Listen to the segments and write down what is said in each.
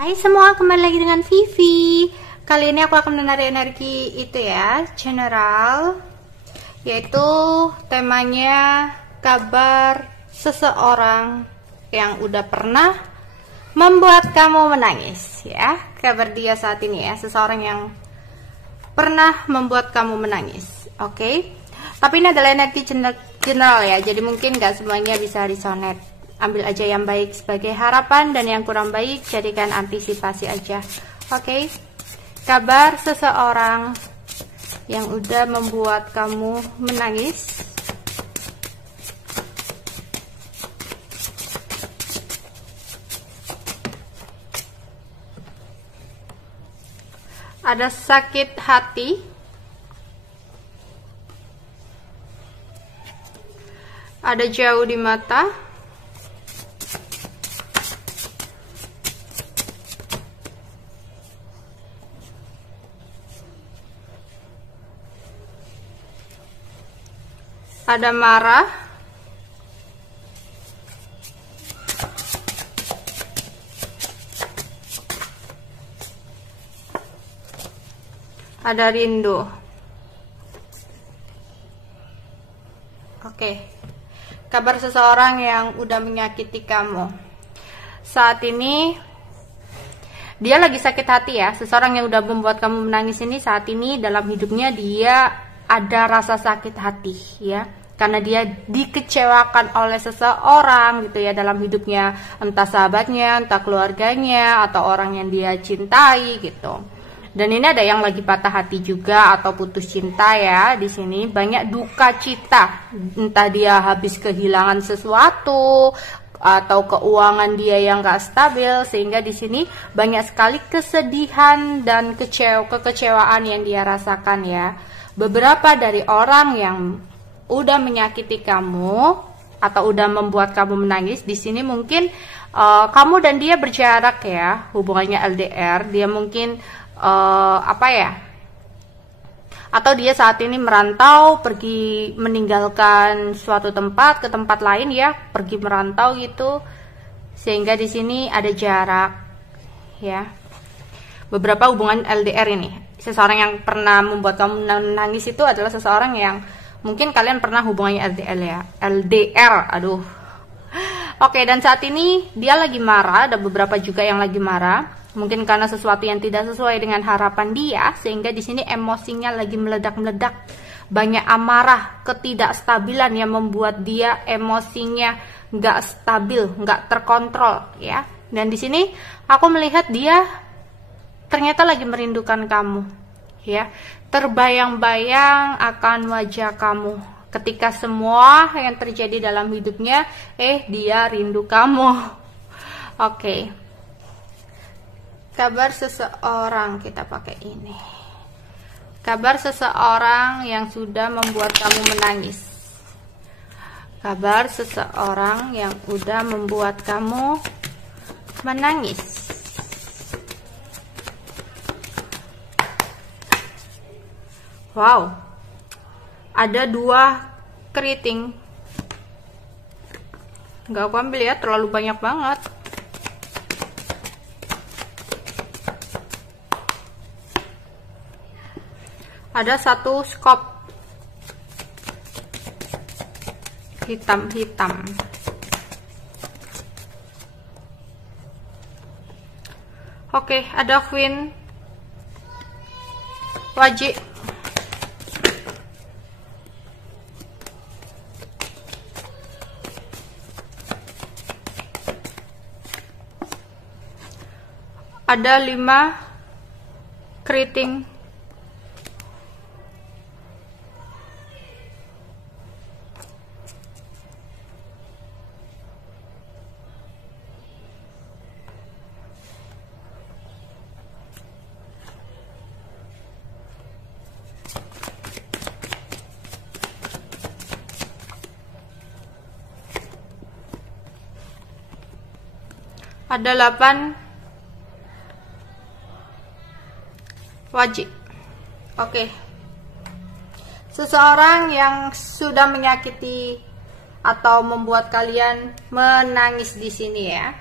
Hai semua, kembali lagi dengan Vivi. Kali ini aku akan menarik energi itu ya, general, yaitu temanya kabar seseorang yang udah pernah membuat kamu menangis ya. Kabar dia saat ini ya, seseorang yang pernah membuat kamu menangis. Oke. Tapi ini adalah energi general ya, jadi mungkin gak semuanya bisa resonate. Ambil aja yang baik sebagai harapan, dan yang kurang baik jadikan antisipasi aja. Oke. Kabar seseorang yang udah membuat kamu menangis. Ada sakit hati. Ada jauh di mata. Ada marah. Ada rindu. Oke. Kabar seseorang yang udah menyakiti kamu. Saat ini dia lagi sakit hati ya. Seseorang yang udah membuat kamu menangis ini saat ini dalam hidupnya dia ada rasa sakit hati ya. Karena dia dikecewakan oleh seseorang gitu ya dalam hidupnya, entah sahabatnya, entah keluarganya, atau orang yang dia cintai gitu. Dan ini ada yang lagi patah hati juga atau putus cinta ya. Di sini banyak duka cita, entah dia habis kehilangan sesuatu atau keuangan dia yang gak stabil, sehingga di sini banyak sekali kesedihan dan kekecewaan yang dia rasakan ya. Beberapa dari orang yang udah menyakiti kamu atau udah membuat kamu menangis di sini mungkin kamu dan dia berjarak ya, hubungannya LDR. Dia mungkin atau dia saat ini merantau, pergi meninggalkan suatu tempat ke tempat lain ya, pergi merantau gitu, sehingga di sini ada jarak ya. Beberapa hubungan LDR ini, seseorang yang pernah membuat kamu menangis itu adalah seseorang yang mungkin kalian pernah hubungannya LDR ya, LDR, aduh. Oke, dan saat ini dia lagi marah, ada beberapa juga yang lagi marah, mungkin karena sesuatu yang tidak sesuai dengan harapan dia, sehingga di sini emosinya lagi meledak-meledak. Banyak amarah, ketidakstabilan yang membuat dia emosinya nggak stabil, nggak terkontrol ya. Dan di sini aku melihat dia ternyata lagi merindukan kamu ya. Terbayang-bayang akan wajah kamu ketika semua yang terjadi dalam hidupnya, dia rindu kamu. Oke. Kabar seseorang, kita pakai ini. Kabar seseorang yang sudah membuat kamu menangis. Kabar seseorang yang udah membuat kamu menangis. Wow, ada 2 keriting. Nggak aku ambil ya, terlalu banyak banget. Ada 1 skop hitam-hitam. Oke, ada Queen wajib. Ada 5 keriting. Ada 8 wajib. Oke. Seseorang yang sudah menyakiti atau membuat kalian menangis di sini ya.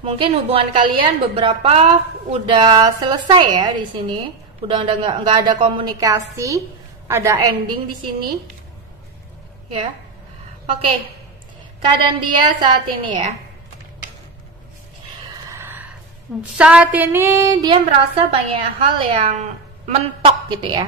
Mungkin hubungan kalian beberapa udah selesai ya di sini, udah nggak ada komunikasi, ada ending di sini, ya. Oke, keadaan dia saat ini ya. Saat ini dia merasa banyak hal yang mentok gitu ya,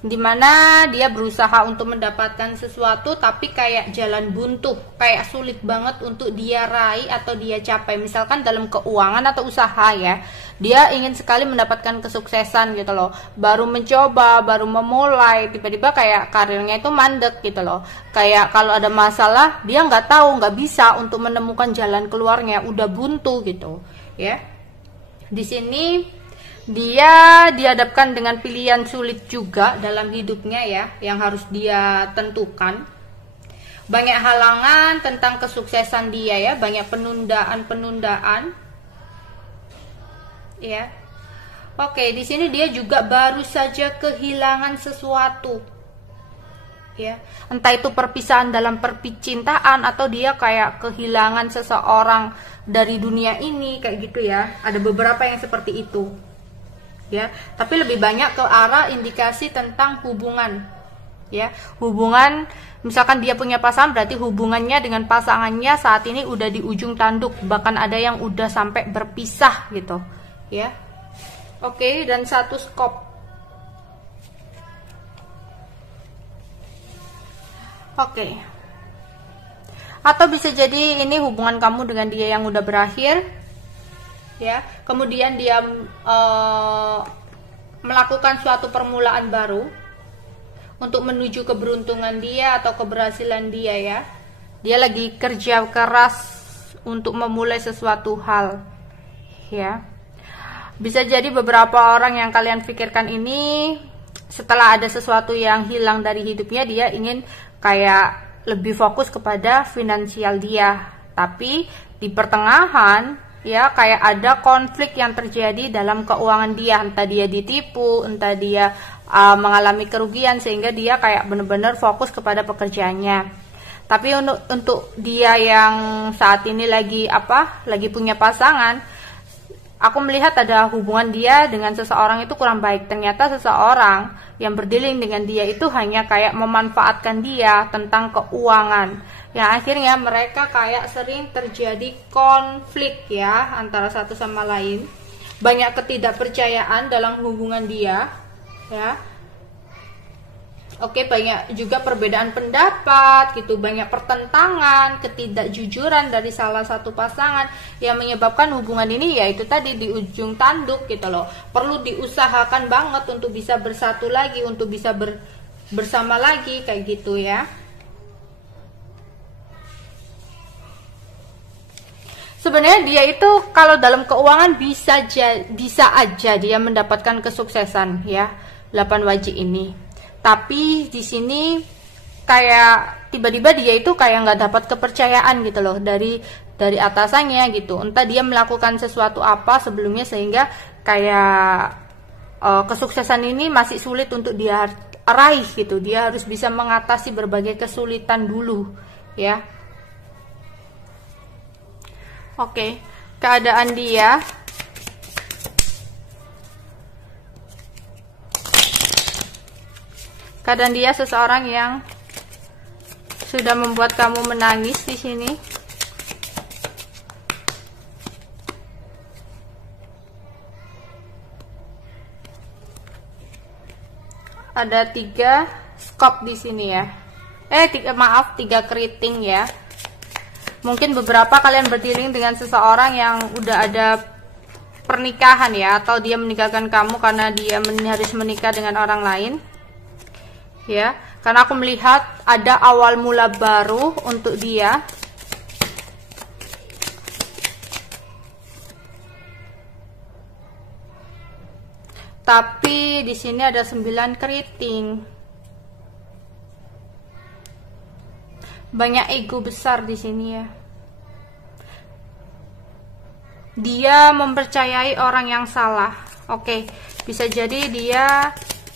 dimana dia berusaha untuk mendapatkan sesuatu tapi kayak jalan buntu, kayak sulit banget untuk dia raih atau dia capai. Misalkan dalam keuangan atau usaha ya, dia ingin sekali mendapatkan kesuksesan gitu loh, baru mencoba, baru memulai, tiba-tiba kayak karirnya itu mandek gitu loh. Kayak kalau ada masalah dia nggak tahu, nggak bisa untuk menemukan jalan keluarnya, udah buntu gitu ya. Di sini dia dihadapkan dengan pilihan sulit juga dalam hidupnya ya, yang harus dia tentukan. Banyak halangan tentang kesuksesan dia ya, banyak penundaan ya. Oke, di sini dia juga baru saja kehilangan sesuatu ya, entah itu perpisahan dalam percintaan atau dia kayak kehilangan seseorang dari dunia ini kayak gitu ya. Ada beberapa yang seperti itu ya, tapi lebih banyak ke arah indikasi tentang hubungan ya. Hubungan, misalkan dia punya pasangan, berarti hubungannya dengan pasangannya saat ini udah di ujung tanduk, bahkan ada yang udah sampai berpisah gitu ya. Oke, dan satu skop. Oke. Atau bisa jadi ini hubungan kamu dengan dia yang udah berakhir ya, kemudian dia melakukan suatu permulaan baru untuk menuju keberuntungan dia atau keberhasilan dia ya. Dia lagi kerja keras untuk memulai sesuatu hal ya. Bisa jadi beberapa orang yang kalian pikirkan ini, setelah ada sesuatu yang hilang dari hidupnya, dia ingin kayak lebih fokus kepada finansial dia, tapi di pertengahan ya kayak ada konflik yang terjadi dalam keuangan dia, entah dia ditipu, entah dia mengalami kerugian sehingga dia kayak benar-benar fokus kepada pekerjaannya. Tapi untuk dia yang saat ini lagi punya pasangan, aku melihat ada hubungan dia dengan seseorang itu kurang baik. Ternyata seseorang yang berdealing dengan dia itu hanya kayak memanfaatkan dia tentang keuangan, yang akhirnya mereka kayak sering terjadi konflik ya antara satu sama lain. Banyak ketidakpercayaan dalam hubungan dia ya. Oke, banyak juga perbedaan pendapat gitu, banyak pertentangan, ketidakjujuran dari salah satu pasangan yang menyebabkan hubungan ini yaitu tadi di ujung tanduk gitu loh. Perlu diusahakan banget untuk bisa bersatu lagi, untuk bisa bersama lagi kayak gitu ya. Sebenarnya dia itu kalau dalam keuangan bisa aja dia mendapatkan kesuksesan ya, 8 wajib ini. Tapi di sini kayak tiba-tiba dia itu kayak nggak dapat kepercayaan gitu loh dari atasannya gitu. Entah dia melakukan sesuatu apa sebelumnya sehingga kayak kesuksesan ini masih sulit untuk dia raih gitu. Dia harus bisa mengatasi berbagai kesulitan dulu ya. Oke, keadaan dia. Keadaan dia seseorang yang sudah membuat kamu menangis di sini. Ada 3 skop di sini ya. 3 keriting ya. Mungkin beberapa kalian berdealing dengan seseorang yang udah ada pernikahan ya, atau dia meninggalkan kamu karena dia harus menikah dengan orang lain. Ya, karena aku melihat ada awal mula baru untuk dia. Tapi di sini ada 9 keriting. Banyak ego besar di sini ya. Dia mempercayai orang yang salah. Oke, bisa jadi dia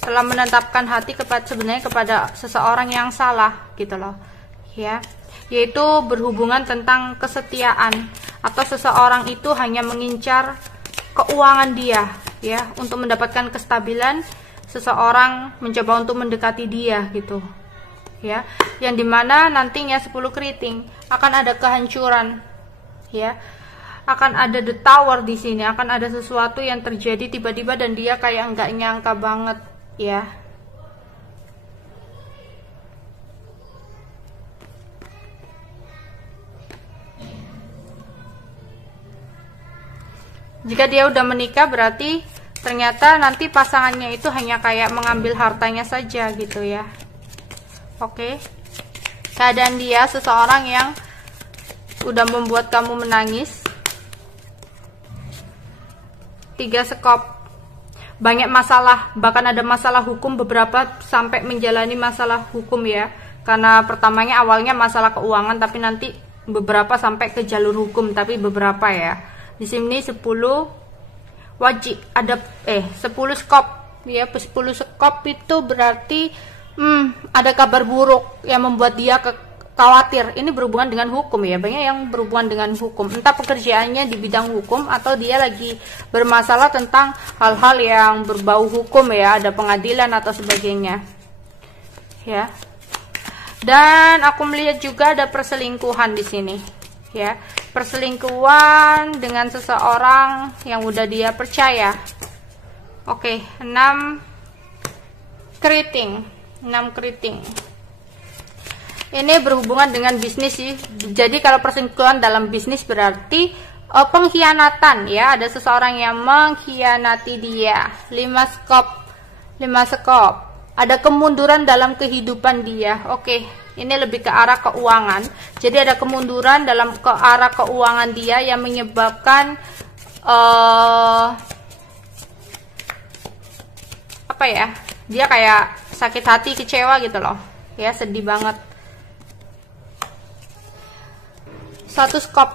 telah menetapkan hati sebenarnya kepada seseorang yang salah gitu loh ya, yaitu berhubungan tentang kesetiaan atau seseorang itu hanya mengincar keuangan dia, ya, untuk mendapatkan kestabilan. Seseorang mencoba untuk mendekati dia gitu, ya, yang dimana nantinya 10 keriting akan ada kehancuran, ya, akan ada the tower di sini, akan ada sesuatu yang terjadi tiba-tiba dan dia kayak nggak nyangka banget, ya. Jika dia udah menikah berarti ternyata nanti pasangannya itu hanya kayak mengambil hartanya saja gitu ya. Oke. Keadaan dia seseorang yang udah membuat kamu menangis. 3 sekop. Banyak masalah, bahkan ada masalah hukum, beberapa sampai menjalani masalah hukum ya. Karena pertamanya awalnya masalah keuangan, tapi nanti beberapa sampai ke jalur hukum, tapi beberapa ya. Di sini 10 wajib ada 10 skop ya. 10 skop itu berarti ada kabar buruk yang membuat dia khawatir. Ini berhubungan dengan hukum ya, banyak yang berhubungan dengan hukum, entah pekerjaannya di bidang hukum atau dia lagi bermasalah tentang hal-hal yang berbau hukum ya, ada pengadilan atau sebagainya ya. Dan aku melihat juga ada perselingkuhan di sini ya, perselingkuhan dengan seseorang yang udah dia percaya. Oke, 6 keriting. Ini berhubungan dengan bisnis sih. Jadi kalau perselingkuhan dalam bisnis berarti pengkhianatan ya, ada seseorang yang mengkhianati dia. 5 skop. Ada kemunduran dalam kehidupan dia. Oke, ini lebih ke arah keuangan. Jadi ada kemunduran dalam ke arah keuangan dia yang menyebabkan apa ya? Dia kayak sakit hati, kecewa gitu loh. Ya, sedih banget. 1 skop.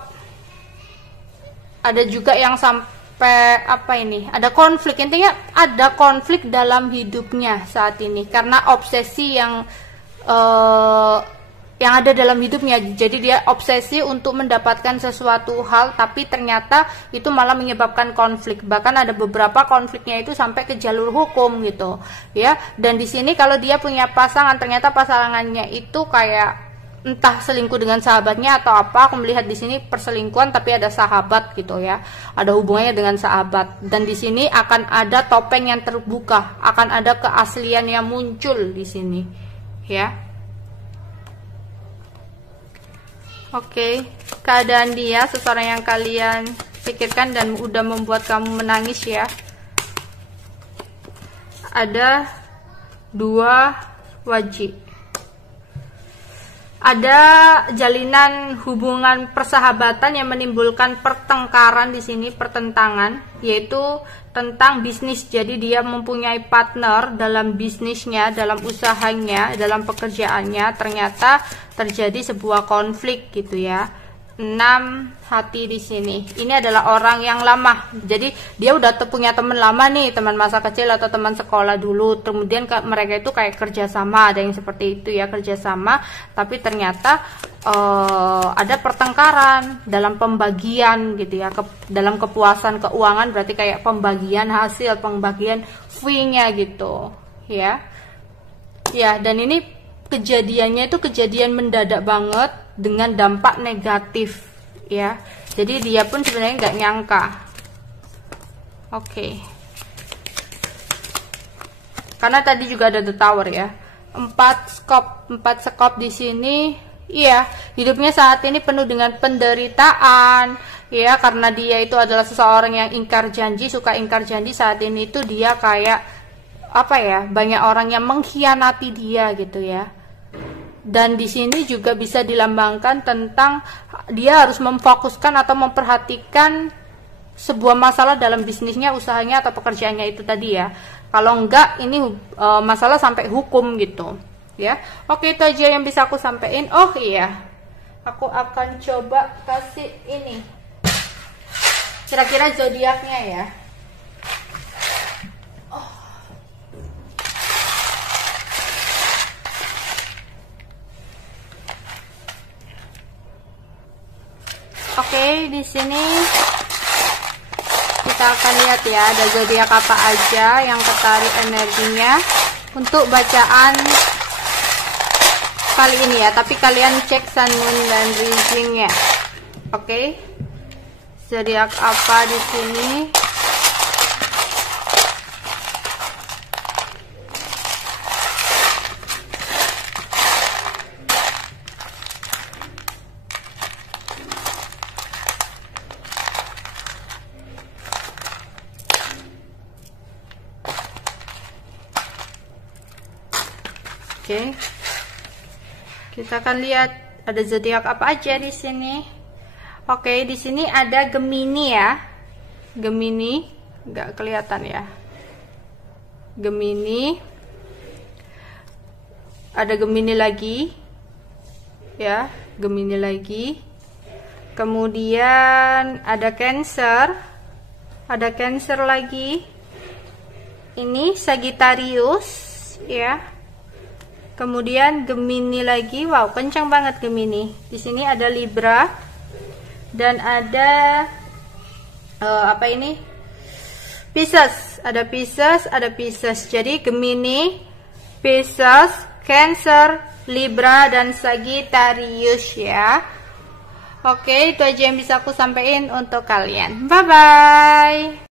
Ada juga yang sampai apa ini? Ada konflik. Intinya ada konflik dalam hidupnya saat ini karena obsesi yang ada dalam hidupnya. Jadi dia obsesi untuk mendapatkan sesuatu hal, tapi ternyata itu malah menyebabkan konflik. Bahkan ada beberapa konfliknya itu sampai ke jalur hukum gitu ya. Dan di sini kalau dia punya pasangan, ternyata pasangannya itu kayak entah selingkuh dengan sahabatnya atau apa. Aku melihat di sini perselingkuhan tapi ada sahabat gitu ya, ada hubungannya dengan sahabat. Dan di sini akan ada topeng yang terbuka, akan ada keaslian yang muncul di sini ya. Oke, keadaan dia seseorang yang kalian pikirkan dan udah membuat kamu menangis ya. Ada 2 wajib. Ada jalinan hubungan persahabatan yang menimbulkan pertengkaran di sini, pertentangan, yaitu tentang bisnis. Jadi dia mempunyai partner dalam bisnisnya, dalam usahanya, dalam pekerjaannya, ternyata terjadi sebuah konflik gitu ya. 6 hati di sini. Ini adalah orang yang lama. Jadi dia udah punya teman lama nih, teman masa kecil atau teman sekolah dulu. Kemudian mereka itu kayak kerjasama, ada yang seperti itu ya, kerjasama. Tapi ternyata ada pertengkaran dalam pembagian gitu ya, dalam kepuasan keuangan, berarti kayak pembagian hasil, pembagian fee-nya gitu ya. Ya, dan ini kejadiannya itu kejadian mendadak banget dengan dampak negatif ya. Jadi dia pun sebenarnya nggak nyangka. Oke. Karena tadi juga ada the tower ya. 4 skop di sini. Iya, hidupnya saat ini penuh dengan penderitaan ya, karena dia itu adalah seseorang yang ingkar janji, suka ingkar janji. Saat ini itu dia kayak apa ya? Banyak orang yang mengkhianati dia gitu ya. Dan di sini juga bisa dilambangkan tentang dia harus memfokuskan atau memperhatikan sebuah masalah dalam bisnisnya, usahanya atau pekerjaannya itu tadi ya. Kalau enggak ini masalah sampai hukum gitu ya. Oke, itu aja yang bisa aku sampaikan. Oh iya, aku akan coba kasih ini kira-kira zodiaknya ya. Oke, di sini kita akan lihat ya, ada zodiak apa aja yang ketarik energinya untuk bacaan kali ini ya. Tapi kalian cek sun, moon, dan risingnya. Oke, zodiak apa di sini? Oke, kita akan lihat ada zodiak apa aja di sini. Oke, di sini ada Gemini ya. Gemini, nggak kelihatan ya. Gemini, ada Gemini lagi, ya, Gemini lagi. Kemudian ada Cancer, lagi. Ini Sagittarius, ya. Kemudian Gemini lagi, wow, kencang banget Gemini. Di sini ada Libra dan ada apa ini? Pisces. Ada Pisces. Jadi Gemini, Pisces, Cancer, Libra dan Sagittarius ya. Oke, itu aja yang bisa aku sampaikan untuk kalian. Bye bye.